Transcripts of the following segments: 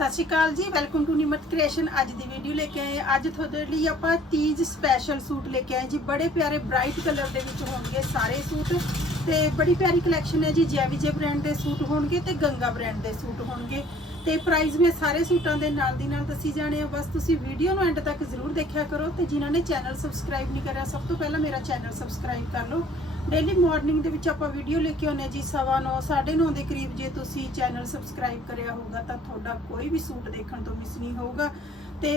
ਸਤਿ ਸ਼੍ਰੀ ਅਕਾਲ ਜੀ welcome to ਨਿਮਤ creation ਅੱਜ ਦੀ ਵੀਡੀਓ ਲੈ ਕੇ ਆਏ ਅੱਜ ਤੁਹਾਡੇ ਲਈ ਆਪਾਂ ਤੀਜ ਸਪੈਸ਼ਲ ਸੂਟ ਲੈ ਕੇ ਆਏ ਜੀ। ਬੜੇ ਪਿਆਰੇ ਬ੍ਰਾਈਟ ਕਲਰ ਦੇ ਵਿੱਚ ਹੋਣਗੇ ਸਾਰੇ ਸੂਟ। ਤੇ ਬੜੀ ਪਿਆਰੀ ਕਲੈਕਸ਼ਨ ਹੈ ਜੀ ਜੈਵੀਜੇ ਬ੍ਰਾਂਡ ਦੇ ਸੂਟ ਹੋਣਗੇ ਤੇ ਗੰਗਾ ਬ੍ਰਾਂਡ ਦੇ ਸੂਟ ਹੋਣਗੇ। ਤੇ ਪ੍ਰਾਈਸ ਮੈਂ ਸਾਰੇ ਸੂਟਾਂ ਦੇ ਨਾਲ ਦੀ ਨਾਲ ਦੱਸੀ ਜਾਣੇ ਆ। ਬਸ ਤੁਸੀਂ ਵੀਡੀਓ ਨੂੰ ਐਂਡ ਤੱਕ ਜ਼ਰੂਰ ਦੇਖਿਆ ਕਰੋ ਤੇ ਜਿਨ੍ਹਾਂ ਨੇ ਚੈਨਲ ਸਬਸਕ੍ਰਾਈਬ ਨਹੀਂ ਕਰਿਆ, ਸਭ ਤੋਂ ਪਹਿਲਾਂ ਮੇਰਾ ਚੈਨਲ ਸਬਸਕ੍ਰਾਈਬ ਕਰ ਲਓ। ਡੇਲੀ ਮਾਰਨਿੰਗ ਦੇ ਵਿੱਚ ਆਪਾਂ ਵੀਡੀਓ ਲੈ ਕੇ ਆਉਂਦੇ ਹਾਂ ਜੀ ਸਵਾ ਨੌ, ਸਾਢੇ 9 ਦੇ ਕਰੀਬ ਜੇ ਤੁਸੀਂ ਚੈਨਲ ਸਬਸਕ੍ਰਾਈਬ ਕਰਿਆ ਹੋਊਗਾ ਤਾਂ ਤੁਹਾਡਾ ਕੋਈ ਵੀ ਸੂਟ ਦੇਖਣ ਤੋਂ ਮਿਸ ਨਹੀਂ ਹੋਊਗਾ। ਤੇ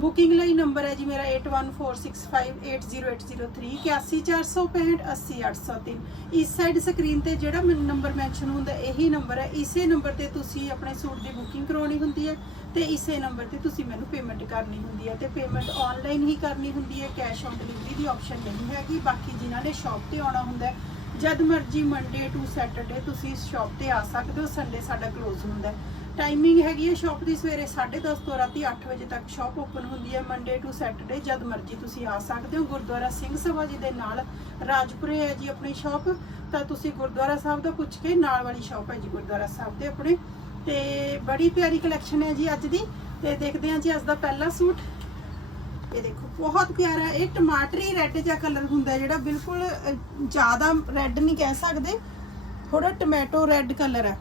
ਬੁਕਿੰਗ ਲਈ ਨੰਬਰ ਹੈ ਜੀ ਮੇਰਾ 8146580803 8146580803 ਇਸ ਸਾਈਡ ਸਕਰੀਨ ਤੇ ਜਿਹੜਾ ਮੈਨੂੰ ਨੰਬਰ ਮੈਂਸ਼ਨ ਹੁੰਦਾ, ਇਹੀ ਨੰਬਰ ਹੈ। ਇਸੇ ਨੰਬਰ ਤੇ ਤੁਸੀਂ ਆਪਣੇ ਸੂਟ ਦੀ ਬੁਕਿੰਗ ਕਰਾਉਣੀ ਹੁੰਦੀ ਹੈ ਤੇ ਇਸੇ ਨੰਬਰ ਤੇ ਤੁਸੀਂ ਮੈਨੂੰ ਪੇਮੈਂਟ ਕਰਨੀ ਹੁੰਦੀ ਹੈ ਤੇ ਪੇਮੈਂਟ ਆਨਲਾਈਨ ਹੀ ਕਰਨੀ ਹੁੰਦੀ ਹੈ ਕੈਸ਼ ਔਨ ਡਿਲੀਵਰੀ ਦੀ ਆਪਸ਼ਨ ਨਹੀਂ ਹੈਗੀ। ਬਾਕੀ ਜਿਨ੍ਹਾਂ ਨੇ ਸ਼ਾਪ ਤੇ ਆਉਣਾ ਹੁੰਦਾ ਹੈ, ਜਦ ਮਰਜ਼ੀ ਮੰਡੇ ਟੂ ਸੈਟਰਡੇ ਤੁਸੀਂ ਸ਼ਾਪ ਤੇ ਆ ਸਕਦੇ ਹੋ ਸੰਡੇ ਸਾਡਾ ਕਲੋਜ਼ ਹੁੰਦਾ ਹੈ। ਟਾਈਮਿੰਗ ਹੈਗੀ ਹੈ ਸ਼ਾਪ ਦੀ ਸਵੇਰੇ 10:30 ਤੋਂ ਰਾਤੀ 8 ਵਜੇ ਤੱਕ ਸ਼ਾਪ ਓਪਨ ਹੁੰਦੀ ਹੈ ਮੰਡੇ ਟੂ ਸੈਟਰਡੇ ਜਦ ਮਰਜ਼ੀ ਤੁਸੀਂ ਆ ਸਕਦੇ ਹੋ। ਗੁਰਦੁਆਰਾ ਸਿੰਘ ਸਭਾ ਜੀ ਦੇ ਨਾਲ ਰਾਜਪੁਰੇ ਹੈ ਜੀ ਆਪਣੀ ਸ਼ਾਪ ਤਾਂ ਤੁਸੀਂ ਗੁਰਦੁਆਰਾ ਸਾਹਿਬ ਦਾ ਪੁੱਛ ਕੇ ਨਾਲ ਵਾਲੀ ਸ਼ਾਪ ਹੈ ਜੀ ਗੁਰਦੁਆਰਾ ਸਾਹਿਬ ਦੇ ਆਪਣੇ। ਤੇ ਬੜੀ ਪਿਆਰੀ ਕਲੈਕਸ਼ਨ ਹੈ ਜੀ ਅੱਜ ਦੀ। ਤੇ ਦੇਖਦੇ ਹਾਂ ਜੀ ਅੱਜ ਦਾ ਪਹਿਲਾ ਸੂਟ। ਇਹ ਦੇਖੋ, ਬਹੁਤ ਪਿਆਰਾ ਇਹ ਟਮਾਟਰੀ ਰੈੱਡ ਜਿਹਾ ਕਲਰ ਹੁੰਦਾ ਜਿਹੜਾ, ਬਿਲਕੁਲ ਜ਼ਿਆਦਾ ਰੈੱਡ ਨਹੀਂ ਕਹਿ ਸਕਦੇ। ਥੋੜਾ ਟੋਮੈਟੋ ਰੈੱਡ ਕਲਰ ਹੈ।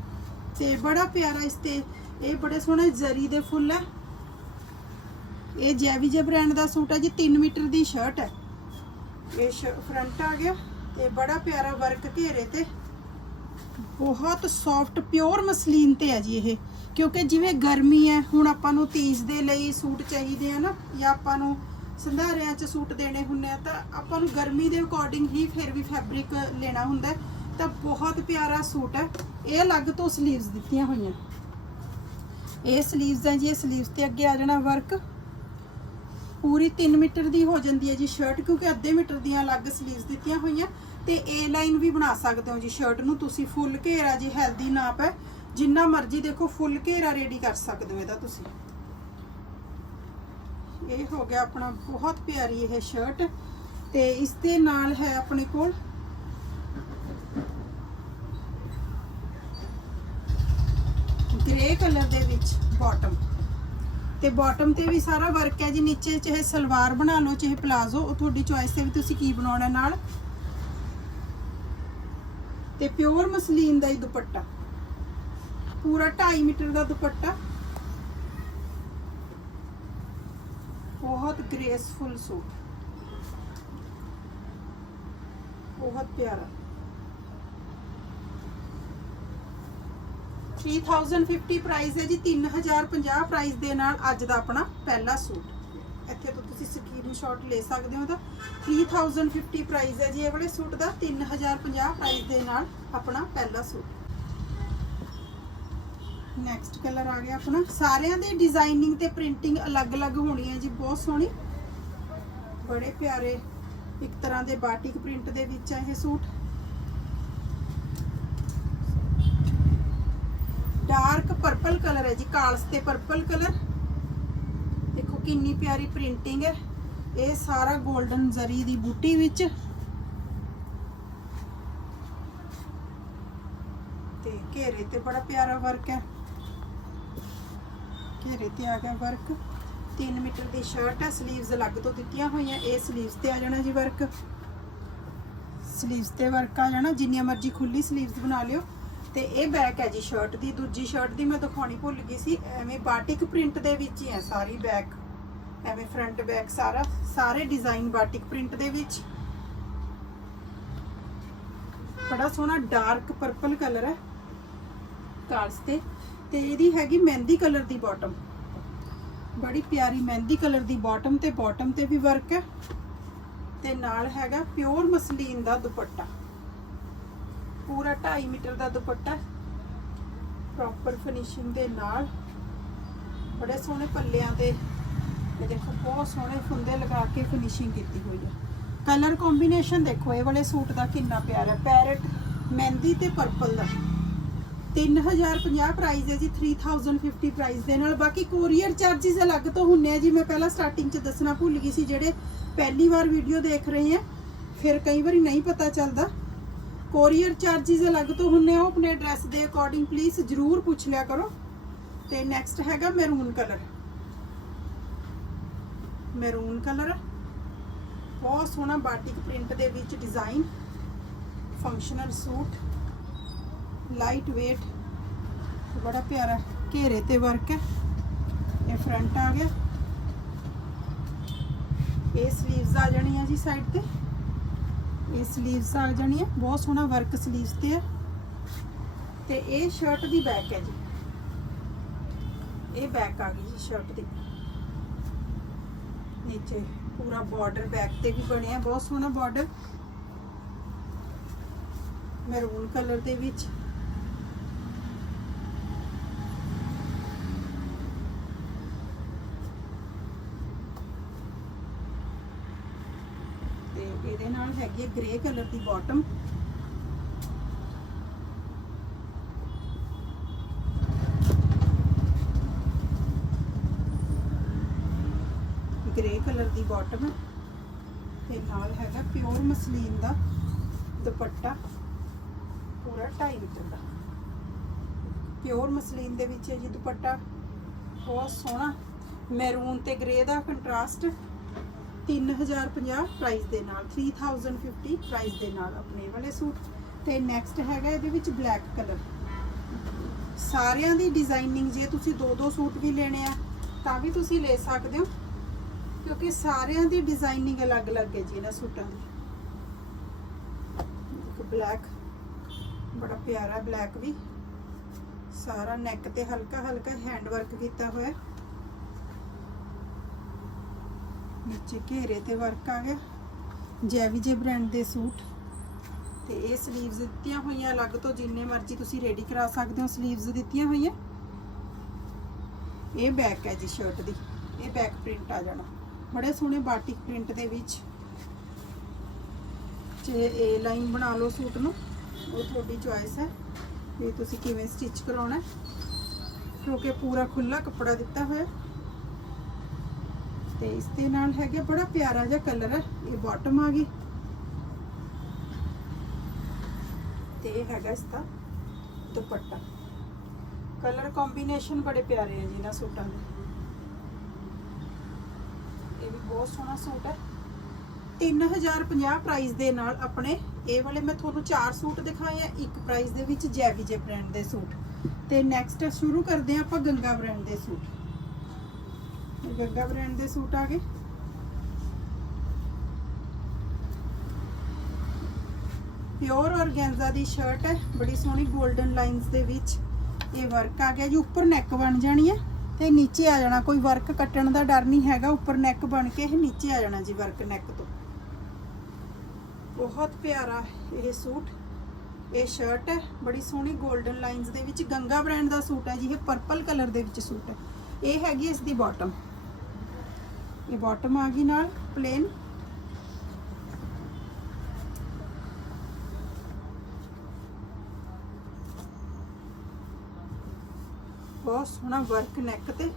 ਤੇ ਬੜਾ ਪਿਆਰਾ ਇਸ ਤੇ। ਇਹ ਬੜੇ ਸੋਹਣੇ ਜ਼ਰੀ ਦੇ ਫੁੱਲ ਹੈ ਇਹ ਜੈਵੀਜੇ ਬ੍ਰਾਂਡ ਦਾ ਸੂਟ ਹੈ ਜੀ 3 ਮੀਟਰ ਦੀ ਸ਼ਰਟ ਹੈ ਇਹ ਫਰੰਟ ਆ ਗਿਆ ਤੇ ਬੜਾ ਪਿਆਰਾ ਵਰਕ ਘੇਰੇ ਤੇ। ਬਹੁਤ ਸੌਫਟ ਪਿਓਰ ਮਸਲੀਨ ਤੇ ਹੈ ਜੀ ਇਹ। ਕਿਉਂਕਿ ਜਿਵੇਂ ਗਰਮੀ ਹੈ, ਹੁਣ ਆਪਾਂ ਨੂੰ ਤੀਜ ਦੇ ਲਈ ਸੂਟ ਚਾਹੀਦੇ ਆ ਨਾ, ਜਾਂ ਆਪਾਂ ਨੂੰ ਸੰਧਾਰਿਆਂ 'ਚ ਸੂਟ ਦੇਣੇ ਹੁੰਦੇ ਆ, ਤਾਂ ਆਪਾਂ ਨੂੰ ਗਰਮੀ ਦੇ ਅਕੋਰਡਿੰਗ ਹੀ ਫਿਰ ਵੀ ਫੈਬਰਿਕ ਲੈਣਾ ਹੁੰਦਾ ਤਾਂ ਬਹੁਤ ਪਿਆਰਾ ਸੂਟ ਹੈ। ਇਹ ਅਲੱਗ ਤੋਂ ਸਲੀਵਸ ਦਿੱਤੀਆਂ ਹੋਈਆਂ। ਇਹ ਸਲੀਵਸ ਹੈ ਜੀ, ਇਹ ਸਲੀਵਸ ਤੇ ਅੱਗੇ ਆ ਜਾਣਾ ਵਰਕ ਪੂਰੀ 3 ਮੀਟਰ ਦੀ ਹੋ ਜਾਂਦੀ ਹੈ ਜੀ ਸ਼ਰਟ ਕਿਉਂਕਿ ਅੱਧੇ ਮੀਟਰ ਦੀਆਂ ਅਲੱਗ ਸਲੀਵਸ ਦਿੱਤੀਆਂ ਹੋਈਆਂ। ਤੇ ਏ ਲਾਈਨ ਵੀ ਬਣਾ ਸਕਦੇ ਹੋ ਜੀ ਸ਼ਰਟ ਨੂੰ। ਤੁਸੀਂ ਫੁੱਲ ਘੇਰਾ ਜੀ ਹੈਲਦੀ ਨਾਪ ਹੈ, ਜਿੰਨਾ ਮਰਜ਼ੀ ਦੇਖੋ ਫੁੱਲ ਘੇਰਾ ਰੈਡੀ ਕਰ ਸਕਦੇ ਹੋ ਇਹਦਾ ਤੁਸੀਂ। ਇਹ ਹੋ ਗਿਆ ਆਪਣਾ ਬਹੁਤ ਪਿਆਰੀ ਇਹ ਸ਼ਰਟ ਤੇ ਇਸ ਦੇ ਨਾਲ ਹੈ ਆਪਣੇ ਕੋਲ ਗ੍ਰੇ ਕਲਰ ਦੇ ਵਿੱਚ ਬਾਟਮ ਤੇ ਬਾਟਮ ਤੇ ਵੀ ਸਾਰਾ ਵਰਕ ਹੈ ਜੀ। ਨੀਚੇ ਚਾਹੇ ਸਲਵਾਰ ਬਣਾ ਲਓ, ਚਾਹੇ ਪਲਾਜ਼ੋ ਉਹ ਤੁਹਾਡੀ ਚੋਇਸ ਤੇ ਵੀ ਤੁਸੀਂ ਕੀ ਬਣਾਉਣਾ ਨਾਲ? ਤੇ ਪਿਓਰ ਮਸਲੀਨ ਦਾ ਹੀ ਦੁਪੱਟਾ। ਪੂਰਾ 2.5 ਮੀਟਰ ਦਾ ਦੁਪੱਟਾ। ਬਹੁਤ ਗ੍ਰੇਸਫੁਲ ਸੂਟ। ਬਹੁਤ ਪਿਆਰਾ। 3050 ਪ੍ਰਾਈਸ ਹੈ ਜੀ 3050 ਪ੍ਰਾਈਸ ਦੇ ਨਾਲ ਅੱਜ ਦਾ ਆਪਣਾ ਪਹਿਲਾ ਸੂਟ। ਇੱਥੇ ਤੋਂ ਤੁਸੀਂ ਸਕਰੀਨਸ਼ਾਟ ਲੈ ਸਕਦੇ ਹੋ ਤਾਂ 3050 ਪ੍ਰਾਈਸ ਹੈ ਜੀ, ਇਹ ਵਾਲੇ ਸੂਟ ਦਾ 3050 ਪ੍ਰਾਈਸ ਦੇ ਨਾਲ ਆਪਣਾ ਪਹਿਲਾ ਸੂਟ। ਨੈਕਸਟ ਕਲਰ ਆ ਗਿਆ ਆਪਣਾ। ਸਾਰਿਆਂ ਦੇ ਡਿਜ਼ਾਈਨਿੰਗ ਤੇ ਪ੍ਰਿੰਟਿੰਗ ਅਲੱਗ-ਅਲੱਗ ਹੋਣੀ ਹੈ ਜੀ, ਬਹੁਤ ਸੋਹਣੀ। ਬੜੇ ਪਿਆਰੇ ਇੱਕ ਤਰ੍ਹਾਂ ਦੇ ਬਾਟਿਕ ਪ੍ਰਿੰਟ ਦੇ ਵਿੱਚ ਹੈ ਇਹ ਸੂਟ। ਡਾਰਕ ਪਰਪਲ ਕਲਰ ਹੈ ਜੀ, ਕਾਲਸ ਤੇ ਪਰਪਲ ਕਲਰ ਦੇਖੋ ਕਿੰਨੀ ਪਿਆਰੀ ਪ੍ਰਿੰਟਿੰਗ ਹੈ। ਇਹ ਸਾਰਾ 골ਡਨ ਜ਼ਰੀ ਦੀ ਬੂਟੀ ਵਿੱਚ। ਤੇ ਘੇਰੇ ਤੇ ਬੜਾ ਪਿਆਰਾ ਵਰਕ ਹੈ। ਘੇਰੇ ਤੇ ਆ ਗਿਆ ਵਰਕ 3 ਮੀਟਰ ਦੀ ਸ਼ਰਟ ਹੈ 슬ੀਵਸ ਅਲੱਗ ਤੋਂ ਦਿੱਤੀਆਂ ਹੋਈਆਂ। ਇਹ 슬ੀਵਸ ਤੇ ਆ ਜਾਣਾ ਜੀ ਵਰਕ 슬ੀਵਸ ਤੇ ਵਰਕ ਆ ਜਾਣਾ। ਜਿੰਨੀਆਂ ਮਰਜ਼ੀ ਖੁੱਲੀ 슬ੀਵਸ ਬਣਾ ਲਿਓ। ਤੇ ਇਹ ਬੈਕ ਹੈ ਜੀ ਸ਼ਰਟ ਦੀ। ਦੂਜੀ ਸ਼ਰਟ ਦੀ ਮੈਂ ਦਿਖਾਉਣੀ ਭੁੱਲ ਗਈ ਸੀ। ਐਵੇਂ ਬਾਟਿਕ ਪ੍ਰਿੰਟ ਦੇ ਵਿੱਚ ਹੀ ਹੈ ਸਾਰੀ ਬੈਕ ਐਵੇਂ ਫਰੰਟ ਬੈਕ ਸਾਰਾ, ਸਾਰੇ ਡਿਜ਼ਾਈਨ ਬਾਟਿਕ ਪ੍ਰਿੰਟ ਦੇ ਵਿੱਚ। ਬੜਾ ਸੋਹਣਾ ਡਾਰਕ ਪਰਪਲ ਕਲਰ ਹੈ। ਕਾਰਸ ਤੇ। ਤੇ ਇਹਦੀ ਹੈਗੀ ਮਹਿੰਦੀ ਕਲਰ ਦੀ ਬਾਟਮ ਬੜੀ ਪਿਆਰੀ ਮਹਿੰਦੀ ਕਲਰ ਦੀ ਬਾਟਮ ਤੇ ਬਾਟਮ ਤੇ ਵੀ ਵਰਕ ਹੈ। ਤੇ ਨਾਲ ਹੈਗਾ ਪਿਓਰ ਮਸਲੀਨ ਦਾ ਦੁਪੱਟਾ। ਪੂਰਾ 2.5 ਮੀਟਰ ਦਾ ਦੁਪੱਟਾ ਪ੍ਰੋਪਰ ਫਿਨਿਸ਼ਿੰਗ ਦੇ ਨਾਲ। ਬੜੇ ਸੋਹਣੇ ਪੱਲਿਆਂ ਤੇ ਇਹ ਦੇਖੋ, ਬਹੁਤ ਸੋਹਣੇ ਫੁੰਦੇ ਲਗਾ ਕੇ ਫਿਨਿਸ਼ਿੰਗ ਕੀਤੀ ਹੋਈ ਹੈ ਕਲਰ ਕੰਬੀਨੇਸ਼ਨ ਦੇਖੋ, ਇਹ ਵਾਲੇ ਸੂਟ ਦਾ ਕਿੰਨਾ ਪਿਆਰਾ ਪੈਰਟ ਮਹਿੰਦੀ ਤੇ ਪਰਪਲ ਦਾ। 3050 ਪ੍ਰਾਈਸ ਹੈ ਜੀ 3050 ਪ੍ਰਾਈਸ ਦੇ ਨਾਲ। ਬਾਕੀ ਕੋਰੀਅਰ ਚਾਰजेस ਅਲੱਗ ਤੋਂ ਹੁੰਨੇ ਆ ਜੀ। ਮੈਂ ਪਹਿਲਾਂ ਸਟਾਰਟਿੰਗ 'ਚ ਦੱਸਣਾ ਭੁੱਲ ਗਈ ਸੀ, ਜਿਹੜੇ ਪਹਿਲੀ ਵਾਰ ਵੀਡੀਓ ਦੇਖ ਰਹੇ ਆ। ਫਿਰ ਕਈ ਵਾਰੀ ਨਹੀਂ ਪਤਾ ਚੱਲਦਾ। ਕੋਰੀਅਰ ਚਾਰजेस ਅਲੱਗ ਤੋਂ ਹੁੰਨੇ ਆ, ਉਹ ਆਪਣੇ ਐਡਰੈਸ ਦੇ ਅਕੋਰਡਿੰਗ ਪਲੀਜ਼ ਜਰੂਰ ਪੁੱਛ ਲਿਆ ਕਰੋ। ਤੇ ਨੈਕਸਟ ਹੈਗਾ ਮੈਰੂਨ ਕਲਰ ਮੈਰੂਨ ਕਲਰ ਬਹੁਤ ਸੋਹਣਾ ਬਾਟਿਕ ਪ੍ਰਿੰਟ ਦੇ ਵਿੱਚ design functional suit light weight ਬੜਾ ਪਿਆਰਾ ਘੇਰੇ ਤੇ ਵਰਕ ਹੈ। ਇਹ ਫਰੰਟ ਆ ਗਿਆ। ਇਹ ਸਲੀਵਸ ਆ ਜਾਣੀਆਂ ਜੀ ਸਾਈਡ ਤੇ। ਇਹ ਸਲੀਵਸ ਆ ਜਾਣੀਆਂ। ਬਹੁਤ ਸੋਹਣਾ ਵਰਕ ਸਲੀਵਸ ਤੇ ਹੈ ਤੇ ਇਹ ਸ਼ਰਟ ਦੀ ਬੈਕ ਹੈ ਜੀ। ਇਹ ਬੈਕ ਆ ਗਈ ਜੀ ਸ਼ਰਟ ਦੀ। ਨੀਚੇ ਪੂਰਾ ਬਾਰਡਰ ਬੈਕ ਤੇ ਵੀ ਬਣਿਆ, ਬਹੁਤ ਸੋਹਣਾ ਬਾਰਡਰ ਮੈਰੂਨ ਕਲਰ ਦੇ ਵਿੱਚ ਤੇ ਇਹਦੇ ਨਾਲ ਹੈਗੀ ਹੈ ਗ੍ਰੇ ਕਲਰ ਦੀ ਬਾਟਮ ਗ੍ਰੇ ਕਲਰ ਦੀ ਬਾਟਮ ਤੇ ਨਾਲ ਹੈਗਾ ਪਿਓਰ ਮਸਲੀਨ ਦਾ ਦੁਪੱਟਾ। ਪੂਰਾ 2.5 ਮੀਟਰ ਦਾ। ਪਿਓਰ ਮਸਲੀਨ ਦੇ ਵਿੱਚ ਹੈ ਜੀ ਦੁਪੱਟਾ। ਬਹੁਤ ਸੋਹਣਾ। ਮੈਰੂਨ ਤੇ ਗ੍ਰੇ ਦਾ ਕੰਟਰਾਸਟ 3050 ਪ੍ਰਾਈਸ ਦੇ ਨਾਲ 3050 ਪ੍ਰਾਈਸ ਦੇ ਨਾਲ ਆਪਣੇ ਵਾਲੇ ਸੂਟ। ਤੇ ਨੈਕਸਟ ਹੈਗਾ ਇਹਦੇ ਵਿੱਚ ਬਲੈਕ ਕਲਰ ਸਾਰਿਆਂ ਦੀ ਡਿਜ਼ਾਈਨਿੰਗ ਜੇ ਤੁਸੀਂ ਦੋ ਦੋ ਸੂਟ ਵੀ ਲੈਣੇ ਆ, ਤਾਂ ਵੀ ਤੁਸੀਂ ਲੈ ਸਕਦੇ ਹੋ। ਕਿਉਂਕਿ ਸਾਰਿਆਂ ਦੀ ਡਿਜ਼ਾਈਨਿੰਗ ਅਲੱਗ-ਅਲੱਗ ਹੈ ਜੀ ਇਹਨਾਂ ਸੂਟਾਂ ਦੀ। ਇੱਕ ਬਲੈਕ ਬੜਾ ਪਿਆਰਾ ਬਲੈਕ ਵੀ। ਸਾਰਾ ਨੈਕ ਤੇ ਹਲਕਾ ਹਲਕਾ ਹੈਂਡ ਵਰਕ ਕੀਤਾ ਹੋਇਆ ਹੈ। ਨੀਚੇ ਘੇਰੇ ਤੇ ਵਰਕ ਆ ਗਿਆ। ਜੈਵੀਜੇ ਬ੍ਰਾਂਡ ਦੇ ਸੂਟ। ਤੇ ਇਹ ਸਲੀਵਸ ਦਿੱਤੀਆਂ ਹੋਈਆਂ, ਅਲੱਗ ਤੋਂ ਜਿੰਨੇ ਮਰਜ਼ੀ ਤੁਸੀਂ ਰੈਡੀ ਕਰਾ ਸਕਦੇ ਹੋ ਸਲੀਵਸ ਦਿੱਤੀਆਂ ਹੋਈਆਂ। ਇਹ ਬੈਕ ਹੈ ਜੀ ਸ਼ਰਟ ਦੀ। ਇਹ ਬੈਕ ਪ੍ਰਿੰਟ ਆ ਜਾਣਾ। ਬੜੇ ਸੋਹਣੇ ਬਾਟਿਕ ਪ੍ਰਿੰਟ ਦੇ ਵਿੱਚ। ਜੇ ਇਹ ਲਾਈਨ ਬਣਾ ਲਓ ਸੂਟ ਨੂੰ। ਉਹ ਤੁਹਾਡੀ ਚੁਆਇਸ ਹੈ। ਵੀ ਤੁਸੀਂ ਕਿਵੇਂ ਸਟਿਚ ਕਰਾਉਣਾ ਕਿਉਂਕਿ ਪੂਰਾ ਖੁੱਲਾ ਕੱਪੜਾ ਦਿੱਤਾ ਹੋਇਆ। ਤੇ ਇਸ ਦੇ ਨਾਲ ਹੈਗਾ ਬੜਾ ਪਿਆਰਾ ਜਿਹਾ ਕਲਰ ਹੈ, ਇਹ ਬਾਟਮ ਆ ਗਈ। ਤੇ ਇਹ ਹੈਗਾ ਇਸ ਦਾ ਦੁਪੱਟਾ। ਕਲਰ ਕੰਬੀਨੇਸ਼ਨ ਬੜੇ ਪਿਆਰੇ ਹੈ ਜੀ ਇਹਨਾਂ ਸੂਟਾਂ ਦੇ। ਇਹ ਵੀ ਬਹੁਤ ਸੋਹਣਾ ਸੂਟ ਹੈ। 3050 ਪ੍ਰਾਈਸ ਦੇ ਨਾਲ ਆਪਣੇ, ਇਹ ਵਾਲੇ ਮੈਂ ਤੁਹਾਨੂੰ ਚਾਰ ਸੂਟ ਦਿਖਾਏ ਆ, ਇੱਕ ਪ੍ਰਾਈਸ ਦੇ ਵਿੱਚ ਜੈਵੀਜੇ ਬ੍ਰਾਂਡ ਦੇ ਸੂਟ। ਤੇ ਨੈਕਸਟ ਸ਼ੁਰੂ ਕਰਦੇ ਆ ਆਪਾਂ ਗੰਗਾ ਬ੍ਰਾਂਡ ਦੇ ਸੂਟ। ਗੰਗਾ ਬ੍ਰਾਂਡ ਦੇ ਸੂਟ ਆ ਗਏ। ਪਿਓਰ ਔਰਗੈਂਜ਼ਾ ਦੀ ਸ਼ਰਟ ਹੈ, ਬੜੀ ਸੋਹਣੀ 골ਡਨ ਲਾਈਨਸ ਦੇ ਵਿੱਚ ਇਹ ਵਰਕ ਆ ਗਿਆ ਜੀ, ਉੱਪਰ ਨੈਕ ਬਣ ਜਾਣੀ ਹੈ ਤੇ ਨੀਚੇ ਆ ਜਾਣਾ, ਕੋਈ ਵਰਕ ਕੱਟਣ ਦਾ ਡਰ ਨਹੀਂ ਹੈਗਾ, ਉੱਪਰ ਨੈਕ ਬਣ ਕੇ ਇਹ ਨੀਚੇ ਆ ਜਾਣਾ ਜੀ ਵਰਕ ਨੈਕ ਤੋਂ। ਬਹੁਤ ਪਿਆਰਾ ਇਹ ਸੂਟ, ਇਹ ਸ਼ਰਟ ਹੈ, ਬੜੀ ਸੋਹਣੀ 골ਡਨ ਲਾਈਨਸ ਦੇ ਵਿੱਚ ਗੰਗਾ ਬ੍ਰਾਂਡ ਦਾ ਸੂਟ ਹੈ ਜੀ, ਇਹ ਪਰਪਲ ਕਲਰ ਦੇ ਵਿੱਚ ਸੂਟ ਹੈ। ਇਹ ਹੈਗੀ ਇਸ ਦੀ ਬਾਟਮ ਇਹ ਬਾਟਮ ਆ ਗਈ ਨਾਲ ਪਲੇਨ ਬਹੁਤ ਸੋਹਣਾ ਵਰਕ ਨੈਕ ਤੇ।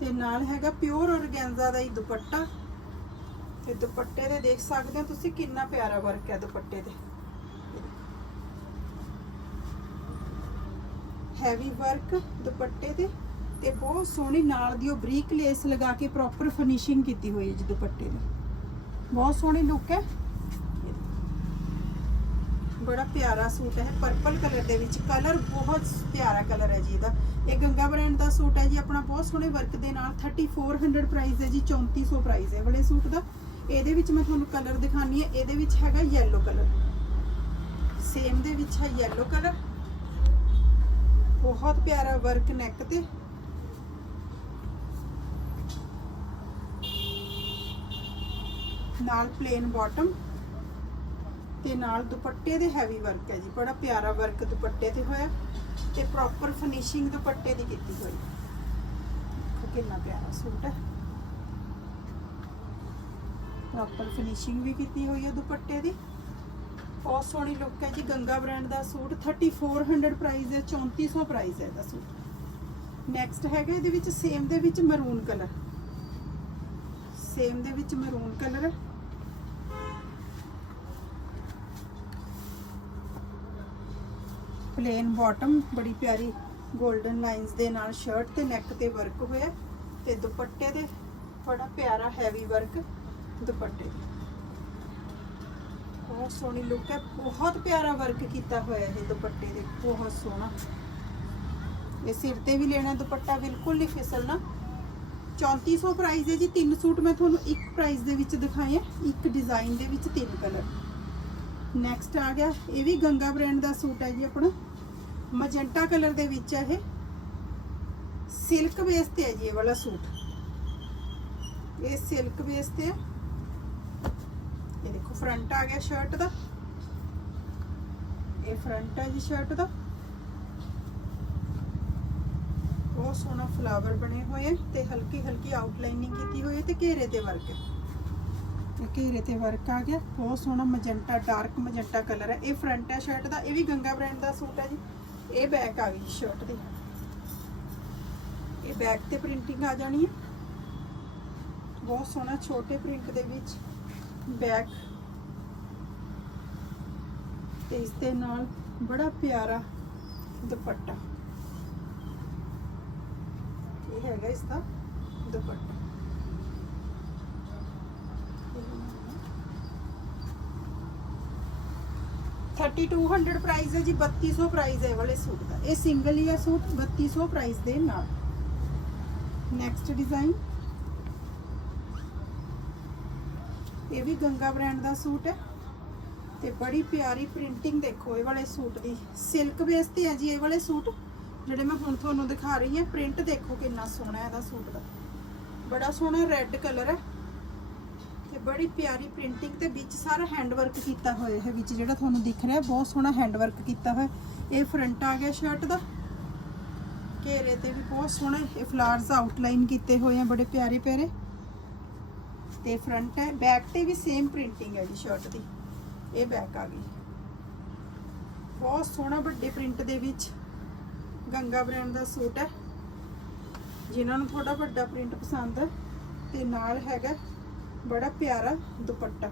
ਤੇ ਨਾਲ ਹੈਗਾ ਪਿਓਰ ਔਰਗੈਂਜ਼ਾ ਦਾ ਹੀ ਦੁਪੱਟਾ। ਤੇ ਦੁਪੱਟੇ ਦੇ ਦੇਖ ਸਕਦੇ ਹੋ ਤੁਸੀਂ ਕਿੰਨਾ ਪਿਆਰਾ ਵਰਕ ਹੈ ਦੁਪੱਟੇ ਤੇ। ਹੈਵੀ ਵਰਕ ਦੁਪੱਟੇ ਤੇ। ਤੇ ਬਹੁਤ ਸੋਹਣੀ ਨਾਲ ਦੀ ਉਹ ਬਰੀਕ ਲੇਸ ਲਗਾ ਕੇ ਪ੍ਰੋਪਰ ਫਿਨਿਸ਼ਿੰਗ ਕੀਤੀ ਹੋਈ ਹੈ ਜੀ ਦੁਪੱਟੇ ਦੀ। ਬਹੁਤ ਸੋਹਣੀ ਲੁੱਕ ਹੈ। ਬੜਾ ਪਿਆਰਾ ਸੂਟ ਹੈ। ਪਰਪਲ ਕਲਰ ਦੇ ਵਿੱਚ ਕਲਰ ਬਹੁਤ ਪਿਆਰਾ ਕਲਰ ਹੈ ਜੀ ਇਹਦਾ। ਇਹ ਗੰਗਾ ਬ੍ਰਾਂਡ ਦਾ ਸੂਟ ਹੈ ਜੀ। ਆਪਣਾ ਬਹੁਤ ਸੋਹਣੇ ਵਰਕ ਦੇ ਨਾਲ 3400 ਪ੍ਰਾਈਸ ਹੈ ਜੀ 3400 ਪ੍ਰਾਈਸ ਹੈ ਵਾਲੇ ਸੂਟ ਦਾ। ਇਹਦੇ ਵਿੱਚ ਮੈਂ ਤੁਹਾਨੂੰ ਕਲਰ ਦਿਖਾਣੀ ਹੈ। ਇਹਦੇ ਵਿੱਚ ਹੈਗਾ ਯੈਲੋ ਕਲਰ ਸੇਮ ਦੇ ਵਿੱਚ ਹੈ ਯੈਲੋ ਕਲਰ ਬਹੁਤ ਪਿਆਰਾ ਵਰਕ ਨੈਕ ਤੇ। ਨਾਲ ਪਲੇਨ ਬਾਟਮ ਤੇ ਨਾਲ ਦੁਪੱਟੇ ਦੇ ਹੈਵੀ ਵਰਕ ਹੈ ਜੀ। ਬੜਾ ਪਿਆਰਾ ਵਰਕ ਦੁਪੱਟੇ ਤੇ ਹੋਇਆ ਤੇ ਪ੍ਰੋਪਰ ਫਿਨਿਸ਼ਿੰਗ ਦੁਪੱਟੇ ਦੀ ਕੀਤੀ ਹੋਈ ਦੇਖੋ ਕਿੰਨਾ ਪਿਆਰਾ ਸੂਟ ਹੈ। ਪ੍ਰੋਪਰ ਫਿਨਿਸ਼ਿੰਗ ਵੀ ਕੀਤੀ ਹੋਈ ਹੈ ਦੁਪੱਟੇ ਦੀ। ਬਹੁਤ ਸੋਹਣੀ ਲੁੱਕ ਹੈ ਜੀ, ਗੰਗਾ ਬ੍ਰਾਂਡ ਦਾ ਸੂਟ। 3400 ਪ੍ਰਾਈਸ ਹੈ 3400 ਪ੍ਰਾਈਸ ਹੈ ਇਹਦਾ ਸੂਟ। ਨੈਕਸਟ ਹੈਗਾ ਇਹਦੇ ਵਿੱਚ ਸੇਮ ਦੇ ਵਿੱਚ ਮਰੂਨ ਕਲਰ ਸੇਮ ਦੇ ਵਿੱਚ ਮਰੂਨ ਕਲਰ ਹੈ। ਪਲੇਨ ਬਾਟਮ, ਬੜੀ ਪਿਆਰੀ 골ਡਨ ਲਾਈਨਸ ਦੇ ਨਾਲ ਸ਼ਰਟ ਤੇ ਨੈਕ ਤੇ ਵਰਕ ਹੋਇਆ ਤੇ ਦੁਪੱਟੇ ਦੇ, ਬੜਾ ਪਿਆਰਾ ਹੈਵੀ ਵਰਕ ਦੁਪੱਟੇ। ਤੇ ਬਹੁਤ ਸੋਹਣੀ ਲੁੱਕ ਹੈ, ਬਹੁਤ ਪਿਆਰਾ ਵਰਕ ਕੀਤਾ ਹੋਇਆ ਇਹ ਦੁਪੱਟੇ ਦੇ, ਬਹੁਤ ਸੋਹਣਾ। ਇਹ ਸਿਰ ਤੇ ਵੀ ਲੈਣਾ ਦੁਪੱਟਾ, ਬਿਲਕੁਲ ਨਹੀਂ ਫਿਸਲਣਾ। 3400 ਪ੍ਰਾਈਸ ਹੈ ਜੀ, ਤਿੰਨ ਸੂਟ ਮੈਂ ਤੁਹਾਨੂੰ ਇੱਕ ਪ੍ਰਾਈਸ ਦੇ ਵਿੱਚ ਦਿਖਾਏ ਆ, ਇੱਕ ਡਿਜ਼ਾਈਨ ਦੇ ਵਿੱਚ ਤਿੰਨ ਕਲਰ ਨੈਕਸਟ ਆ ਗਿਆ। ਇਹ ਵੀ ਗੰਗਾ ਬ੍ਰਾਂਡ ਦਾ ਸੂਟ ਹੈ ਜੀ ਆਪਣਾ। ਮਜੈਂਟਾ ਕਲਰ ਦੇ ਵਿੱਚ ਹੈ ਇਹ। ਸਿਲਕ ਬੇਸ ਤੇ ਹੈ ਜੀ ਇਹ ਵਾਲਾ ਸੂਟ। ਇਹ ਸਿਲਕ ਬੇਸ ਤੇ ਹੈ। ਇਹ ਦੇਖੋ ਫਰੰਟ ਆ ਗਿਆ ਸ਼ਰਟ ਦਾ। ਇਹ ਫਰੰਟ ਹੈ ਜੀ ਸ਼ਰਟ ਦਾ। ਬਹੁਤ ਸੋਹਣਾ ਫਲਾਵਰ ਬਣੇ ਹੋਏ ਹੈ ਤੇ ਹਲਕੀ ਹਲਕੀ ਆਊਟਲਾਈਨਿੰਗ ਕੀਤੀ ਹੋਈ ਹੈ ਤੇ ਘੇਰੇ ਤੇ ਵਰਕ ਹੈ। ਘੇਰੇ ਤੇ ਵਰਕ ਆ ਗਿਆ। ਬਹੁਤ ਸੋਹਣਾ ਮਜੰਟਾ ਡਾਰਕ ਮਜੰਟਾ ਕਲਰ ਹੈ। ਇਹ ਫਰੰਟ ਹੈ ਸ਼ਰਟ ਦਾ, ਇਹ ਵੀ ਗੰਗਾ ਬ੍ਰਾਂਡ ਦਾ ਸੂਟ ਹੈ ਜੀ। ਇਹ ਬੈਕ ਆ ਗਈ ਸ਼ਰਟ ਦੀ। ਇਹ ਬੈਕ ਤੇ ਪ੍ਰਿੰਟਿੰਗ ਆ ਜਾਣੀ ਹੈ। ਬਹੁਤ ਸੋਹਣਾ ਛੋਟੇ ਪ੍ਰਿੰਟ ਦੇ ਵਿੱਚ ਬੈਕ ਤੇ ਇਸ ਦੇ ਨਾਲ ਬੜਾ ਪਿਆਰਾ ਦੁਪੱਟਾ। ਇਹ ਹੈਗਾ ਇਸ ਦਾ ਦੁਪੱਟਾ। 3200 ਪ੍ਰਾਈਸ ਹੈ ਜੀ, 3200 ਪ੍ਰਾਈਸ ਹੈ ਇਹ ਵਾਲੇ ਸੂਟ ਦਾ। ਇਹ ਸਿੰਗਲ ਹੀ ਹੈ ਸੂਟ, 3200 ਪ੍ਰਾਈਸ ਦੇ ਨਾਲ। ਨੈਕਸਟ ਡਿਜ਼ਾਈਨ ਇਹ ਵੀ ਗੰਗਾ ਬ੍ਰਾਂਡ ਦਾ ਸੂਟ ਹੈ। ਤੇ ਬੜੀ ਪਿਆਰੀ ਪ੍ਰਿੰਟਿੰਗ ਦੇਖੋ ਇਹ ਵਾਲੇ ਸੂਟ ਦੀ। ਸਿਲਕ ਬੇਸ ਤੇ ਹੈ ਜੀ ਇਹ ਵਾਲੇ ਸੂਟ। ਜਿਹੜੇ ਮੈਂ ਹੁਣ ਤੁਹਾਨੂੰ ਦਿਖਾ ਰਹੀ ਹਾਂ ਪ੍ਰਿੰਟ ਦੇਖੋ ਕਿੰਨਾ ਸੋਹਣਾ ਹੈ ਇਹਦਾ ਸੂਟ ਦਾ। ਬੜਾ ਸੋਹਣਾ ਰੈੱਡ ਕਲਰ ਹੈ। ਬੜੀ ਪਿਆਰੀ ਪ੍ਰਿੰਟਿੰਗ ਤੇ ਵਿੱਚ ਸਾਰਾ ਹੈਂਡਵਰਕ ਕੀਤਾ ਹੋਇਆ ਹੈ ਵਿੱਚ, ਜਿਹੜਾ ਤੁਹਾਨੂੰ ਦਿਖ ਰਿਹਾ, ਬਹੁਤ ਸੋਹਣਾ ਹੈਂਡਵਰਕ ਕੀਤਾ ਹੋਇਆ। ਇਹ ਫਰੰਟ ਆ ਗਿਆ ਸ਼ਰਟ ਦਾ। ਘੇਰੇ ਤੇ ਵੀ ਬਹੁਤ ਸੋਹਣੇ, ਇਹ ਫਲਾਵਰਸ ਆਊਟਲਾਈਨ ਕੀਤੇ ਹੋਏ ਆ, ਬੜੇ ਪਿਆਰੇ ਪਿਆਰੇ। ਤੇ ਫਰੰਟ ਹੈ ਬੈਕ ਤੇ ਵੀ ਸੇਮ ਪ੍ਰਿੰਟਿੰਗ ਹੈ ਜੀ ਸ਼ਰਟ ਦੀ। ਇਹ ਬੈਕ ਆ ਗਈ। ਬਹੁਤ ਸੋਹਣਾ ਵੱਡੇ ਪ੍ਰਿੰਟ ਦੇ ਵਿੱਚ ਗੰਗਾ ਬ੍ਰਾਂਡ ਦਾ ਸੂਟ ਹੈ। ਜਿਨ੍ਹਾਂ ਨੂੰ ਥੋੜਾ ਵੱਡਾ ਪ੍ਰਿੰਟ ਪਸੰਦ ਹੈ। ਤੇ ਨਾਲ ਹੈਗਾ ਬੜਾ ਪਿਆਰਾ ਦੁਪੱਟਾ।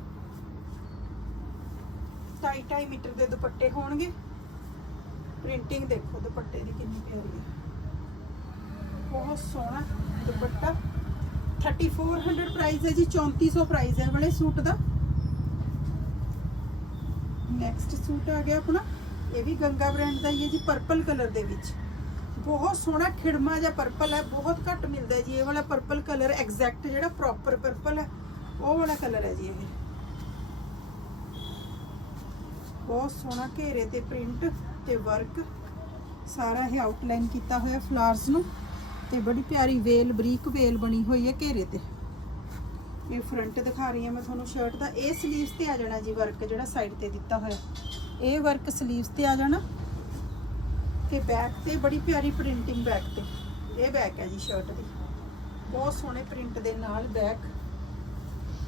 2.5 ਮੀਟਰ ਦੇ ਦੁਪੱਟੇ ਹੋਣਗੇ। ਪ੍ਰਿੰਟਿੰਗ ਦੇਖੋ ਦੁਪੱਟੇ ਦੀ ਕਿੰਨੀ ਪਿਆਰੀ ਹੈ। ਬਹੁਤ ਸੋਹਣਾ ਦੁਪੱਟਾ। 3400 ਪ੍ਰਾਈਸ ਹੈ ਜੀ 3400 ਪ੍ਰਾਈਸ ਹੈ ਵਾਲੇ ਸੂਟ ਦਾ। ਨੈਕਸਟ ਸੂਟ ਆ ਗਿਆ ਆਪਣਾ। ਇਹ ਵੀ ਗੰਗਾ ਬ੍ਰਾਂਡ ਦਾ ਹੀ ਹੈ ਜੀ ਪਰਪਲ ਕਲਰ ਦੇ ਵਿੱਚ। ਬਹੁਤ ਸੋਹਣਾ ਖਿੜਮਾ ਜਿਹਾ ਪਰਪਲ ਹੈ, ਬਹੁਤ ਘੱਟ ਮਿਲਦਾ ਜੀ, ਇਹ ਵਾਲਾ ਪਰਪਲ ਕਲਰ ਐਗਜ਼ੈਕਟ ਜਿਹੜਾ ਪ੍ਰੋਪਰ ਪਰਪਲ ਹੈ। ਉਹ ਵਾਲਾ ਕਲਰ ਹੈ ਜੀ ਇਹ। ਬਹੁਤ ਸੋਹਣਾ ਘੇਰੇ ਤੇ ਪ੍ਰਿੰਟ ਤੇ ਵਰਕ। ਸਾਰਾ ਇਹ ਆਊਟਲਾਈਨ ਕੀਤਾ ਹੋਇਆ ਫਲਾਰਸ ਨੂੰ ਤੇ ਬੜੀ ਪਿਆਰੀ ਵੇਲ, ਬਰੀਕ ਵੇਲ ਬਣੀ ਹੋਈ ਹੈ ਘੇਰੇ ਤੇ। ਇਹ ਫਰੰਟ ਦਿਖਾ ਰਹੀ ਹਾਂ ਮੈਂ ਤੁਹਾਨੂੰ ਸ਼ਰਟ ਦਾ। ਇਹ ਸਲੀਵਸ ਤੇ ਆ ਜਾਣਾ ਜੀ ਵਰਕ ਜਿਹੜਾ ਸਾਈਡ ਤੇ ਦਿੱਤਾ ਹੋਇਆ। ਇਹ ਵਰਕ ਸਲੀਵਸ ਤੇ ਆ ਜਾਣਾ ਤੇ ਬੈਕ ਤੇ ਬੜੀ ਪਿਆਰੀ ਪ੍ਰਿੰਟਿੰਗ ਬੈਕ ਤੇ। ਇਹ ਬੈਕ ਹੈ ਜੀ ਸ਼ਰਟ ਦੀ। ਬਹੁਤ ਸੋਹਣੇ ਪ੍ਰਿੰਟ ਦੇ ਨਾਲ ਬੈਕ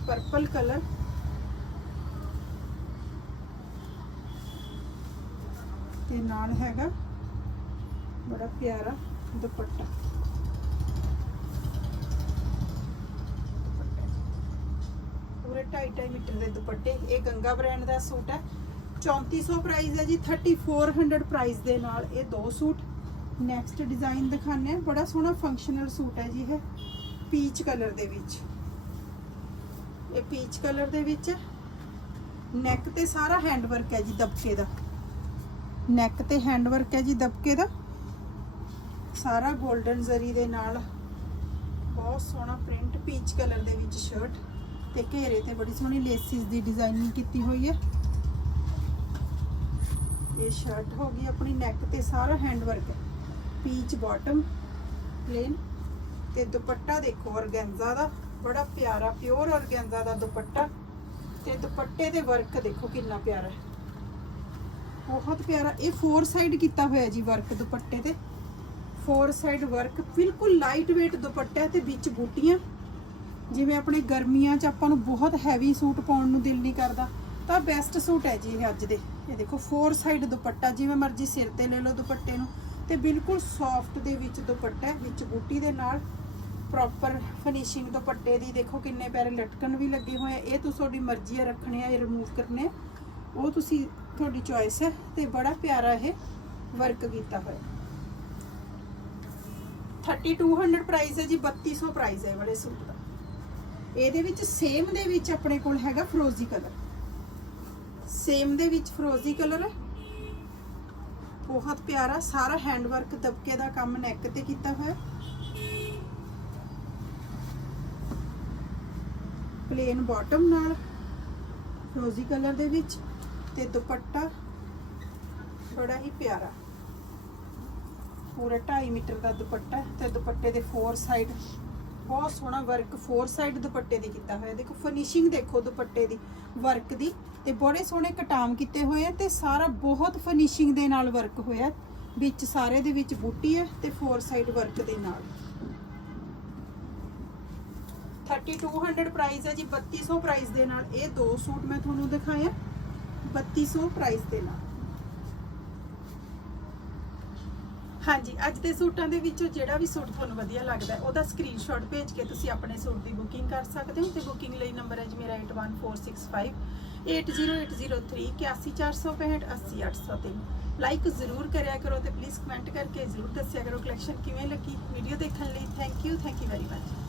ਪਰਪਲ ਕਲਰ ਤੇ ਨਾਲ ਹੈਗਾ। ਬੜਾ ਪਿਆਰਾ ਦੁਪੱਟਾ। ਪੂਰੇ 2.5 ਮੀਟਰ ਦੇ ਦੁਪੱਟੇ। ਇਹ ਗੰਗਾ ਬ੍ਰਾਂਡ ਦਾ ਸੂਟ ਹੈ। 3400 ਪ੍ਰਾਈਸ ਹੈ ਜੀ। 3400 ਪ੍ਰਾਈਸ ਦੇ ਨਾਲ ਇਹ ਦੋ ਸੂਟ। ਨੈਕਸਟ ਡਿਜ਼ਾਈਨ ਦਿਖਾਣੇ ਆ ਬੜਾ ਸੋਹਣਾ ਫੰਕਸ਼ਨਲ ਸੂਟ ਹੈ ਜੀ ਇਹ। ਪੀਚ ਕਲਰ ਦੇ ਵਿੱਚ। ਇਹ ਪੀਚ ਕਲਰ ਦੇ ਵਿੱਚ ਨੈਕ ਤੇ ਸਾਰਾ ਹੈਂਡ ਵਰਕ ਹੈ ਜੀ ਦਬਕੇ ਦਾ। ਨੈਕ ਤੇ ਹੈਂਡ ਵਰਕ ਹੈ ਜੀ ਦਬਕੇ ਦਾ। ਸਾਰਾ 골ਡਨ ਜ਼ਰੀ ਦੇ ਨਾਲ ਬਹੁਤ ਸੋਹਣਾ ਪ੍ਰਿੰਟ ਪੀਚ ਕਲਰ ਦੇ ਵਿੱਚ ਸ਼ਰਟ ਤੇ ਘੇਰੇ ਤੇ ਬੜੀ ਸੋਹਣੀ ਲੇਸਿਸ ਦੀ ਡਿਜ਼ਾਈਨਿੰਗ ਕੀਤੀ ਹੋਈ ਹੈ। ਇਹ ਸ਼ਰਟ ਹੋ ਗਈ ਆਪਣੀ ਨੈਕ ਤੇ ਸਾਰਾ ਹੈਂਡ ਵਰਕ ਹੈ। ਪੀਚ ਬਾਟਮ ਪਲੇਨ ਤੇ ਦੁਪੱਟਾ ਦੇਖੋ ਔਰਗੈਂਜ਼ਾ ਦਾ। ਬੜਾ ਪਿਆਰਾ ਪਿਓਰ ਔਰਗੈਂਜ਼ਾ ਦਾ ਦੁਪੱਟਾ ਤੇ ਦੁਪੱਟੇ ਦੇ ਵਰਕ ਦੇਖੋ ਕਿੰਨਾ ਪਿਆਰਾ ਹੈ। ਬਹੁਤ ਪਿਆਰਾ। ਇਹ ਫੋਰ ਸਾਈਡ ਕੀਤਾ ਹੋਇਆ ਜੀ ਵਰਕ ਦੁਪੱਟੇ ਤੇ। ਫੋਰ ਸਾਈਡ ਵਰਕ ਬਿਲਕੁਲ ਲਾਈਟ weight ਦੁਪੱਟਾ ਤੇ ਵਿੱਚ ਬੂਟੀਆਂ। ਜਿਵੇਂ ਆਪਣੇ ਗਰਮੀਆਂ 'ਚ ਆਪਾਂ ਨੂੰ ਬਹੁਤ ਹੈਵੀ ਸੂਟ ਪਾਉਣ ਨੂੰ ਦਿਲ ਨਹੀਂ ਕਰਦਾ, ਤਾਂ ਬੈਸਟ ਸੂਟ ਹੈ ਜੀ ਇਹ ਅੱਜ ਦੇ। ਇਹ ਦੇਖੋ ਫੋਰ ਸਾਈਡ ਦੁਪੱਟਾ, ਜਿਵੇਂ ਮਰਜ਼ੀ ਸਿਰ ਤੇ ਲੈ ਲਓ ਦੁਪੱਟੇ ਨੂੰ। ਤੇ ਬਿਲਕੁਲ ਸੌਫਟ ਦੇ ਵਿੱਚ ਦੁਪੱਟਾ ਵਿੱਚ ਬੂਟੀ ਦੇ ਨਾਲ। ਪ੍ਰੋਪਰ ਫਿਨਿਸ਼ਿੰਗ ਦੁਪੱਟੇ ਦੀ ਦੇਖੋ ਕਿੰਨੇ ਪਿਆਰੇ ਲਟਕਣ ਵੀ ਲੱਗੇ ਹੋਏ ਆ। ਇਹ ਤੁਸੀਂ ਤੁਹਾਡੀ ਮਰਜ਼ੀ ਹੈ ਰੱਖਣੇ ਆ ਜਾਂ ਰਿਮੂਵ ਕਰਨੇ ਉਹ ਤੁਸੀਂ ਤੁਹਾਡੀ ਚੋਇਸ ਹੈ ਤੇ ਬੜਾ ਪਿਆਰਾ ਇਹ ਵਰਕ ਕੀਤਾ ਹੋਇਆ। 3200 ਪ੍ਰਾਈਸ ਹੈ ਜੀ 3200 ਪ੍ਰਾਈਸ ਹੈ ਵਾਲੇ ਸੂਟ ਦਾ। ਇਹਦੇ ਵਿੱਚ ਸੇਮ ਦੇ ਵਿੱਚ ਆਪਣੇ ਕੋਲ ਹੈਗਾ ਫਰੋਜ਼ੀ ਕਲਰ। ਸੇਮ ਦੇ ਵਿੱਚ ਫਰੋਜ਼ੀ ਕਲਰ ਹੈ। ਬਹੁਤ ਪਿਆਰਾ, ਸਾਰਾ ਹੈਂਡ ਵਰਕ ਦਬਕੇ ਦਾ ਕੰਮ ਨੈਕ ਤੇ ਕੀਤਾ ਹੋਇਆ। ਪਲੇਨ ਬਾਟਮ ਨਾਲ ਰੋਜ਼ੀ ਕਲਰ ਦੇ ਵਿੱਚ ਤੇ ਦੁਪੱਟਾ ਬੜਾ ਹੀ ਪਿਆਰਾ। ਪੂਰਾ 2.5 ਮੀਟਰ ਦਾ ਦੁਪੱਟਾ ਹੈ ਤੇ ਦੁਪੱਟੇ ਦੇ ਫੋਰ ਸਾਈਡ ਬਹੁਤ ਸੋਹਣਾ ਵਰਕ ਫੋਰ ਸਾਈਡ ਦੁਪੱਟੇ ਦੇ ਕੀਤਾ ਹੋਇਆ। ਦੇਖੋ ਫਿਨਿਸ਼ਿੰਗ ਦੇਖੋ ਦੁਪੱਟੇ ਦੀ ਵਰਕ ਦੀ ਤੇ ਬੜੇ ਸੋਹਣੇ ਕਟਾਮ ਕੀਤੇ ਹੋਏ ਆ ਤੇ ਸਾਰਾ ਬਹੁਤ ਫਿਨਿਸ਼ਿੰਗ ਦੇ ਨਾਲ ਵਰਕ ਹੋਇਆ। ਵਿੱਚ ਸਾਰੇ ਦੇ ਵਿੱਚ ਬੂਟੀ ਹੈ ਤੇ ਫੋਰ ਸਾਈਡ ਵਰਕ ਦੇ ਨਾਲ। 3200 ਪ੍ਰਾਈਸ ਹੈ ਜੀ, 3200 ਪ੍ਰਾਈਸ ਦੇ ਨਾਲ ਇਹ ਦੋ ਸੂਟ ਮੈਂ ਤੁਹਾਨੂੰ ਦਿਖਾਇਆ 3200 ਪ੍ਰਾਈਸ ਦੇ ਨਾਲ। ਹਾਂਜੀ, ਅੱਜ ਦੇ ਸੂਟਾਂ ਦੇ ਵਿੱਚੋਂ ਜਿਹੜਾ ਵੀ ਸੂਟ ਤੁਹਾਨੂੰ ਵਧੀਆ ਲੱਗਦਾ ਉਹਦਾ ਸਕਰੀਨਸ਼ਾਟ ਭੇਜ ਕੇ ਤੁਸੀਂ ਆਪਣੇ ਸੂਟ ਦੀ ਬੁਕਿੰਗ ਕਰ ਸਕਦੇ ਹੋ ਤੇ ਬੁਕਿੰਗ ਲਈ ਨੰਬਰ ਹੈ ਜੀ ਮੇਰਾ 81465 80803 81465 80803 ਲਾਈਕ ਜ਼ਰੂਰ ਕਰਿਆ ਕਰੋ ਤੇ ਪਲੀਜ਼ ਕਮੈਂਟ ਕਰਕੇ ਜ਼ਰੂਰ ਦੱਸਿਆ ਕਰੋ ਕਲੈਕਸ਼ਨ ਕਿਵੇਂ ਲੱਗੀ। ਵੀਡੀਓ ਦੇਖਣ ਲਈ thank you thank you very much